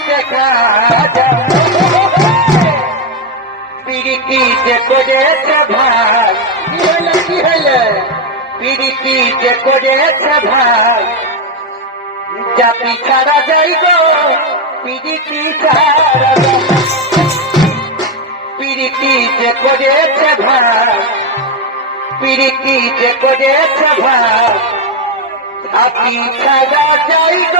দেখা পিরিতি যে করেছে ভাই কি হলে পিরিতি যে করেছে ভাই জাতি ছাড়া যাইব পিরিতি ছাড়া পিরিতি যে করেছে ভাই পিরিতি যে করেছে ভাই জাতি ছাড়া যাইব